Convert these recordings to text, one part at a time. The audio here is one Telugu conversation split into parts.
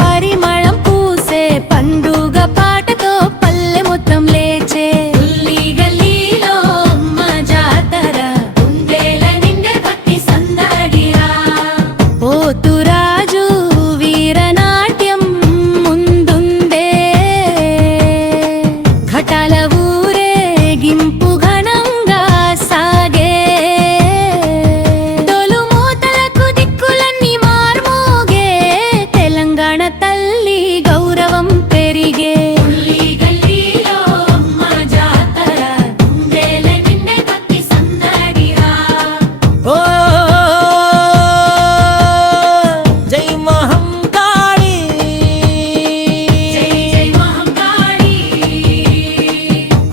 పరిమళం పూసే పండుగ పాటతో పల్లె మొత్తం లేచే గల్లీ గల్లీలో అమ్మ జాతర గుండెల నిండే భక్తి సందడిరా పోతురాజు వీరనాట్యం ముందుందే ఘటాల ఊరేగింపు ఘనంగా సాగే తొలు మూతలకు దిక్కులన్నీ మార్మోగే తెలంగాణ తల్లి గౌరవం పెరిగే గల్లీ గల్లీలో అమ్మ జాతర గుండెల నిండే భక్తి సందడిరా ఓ జై మహంకాళి జై జై మహంకాళి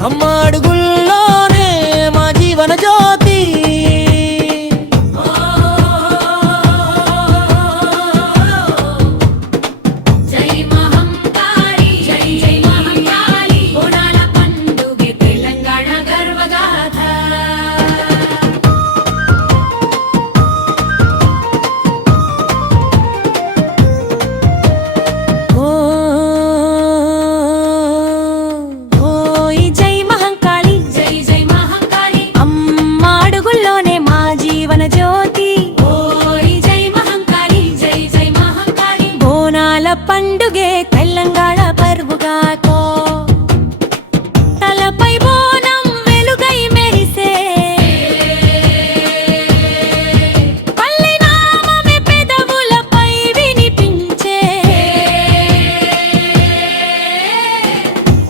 అమ్మ అడుగుల్లోనే మా జీవన జ్యోతి జై మహంకాళి జై జై మహంకాళి బోనాల పండుగ తెలంగాణ గర్వగాథ ఓ ఓయ్ జై మహంకాళి జై జై మహంకాళి అమ్మ అడుగుల్లోనే మా జీవన జ్యోతి ఓయ్ జై మహంకాళి జై జై మహంకాళి బోనాల పండుగే తెలంగాణ పర్వుగాకో తలపై బోనం వెలుగై మెరిసే పల్లె నామమే పెదవులపై వినిపించే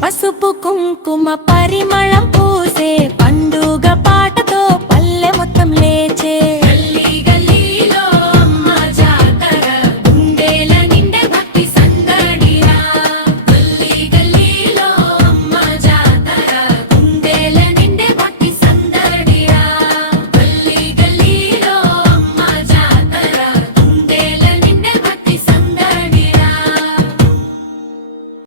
పసుపు కుంకుమ పరిమళం పూసే పండుగ పాటతో పల్లె మొత్తం లేచే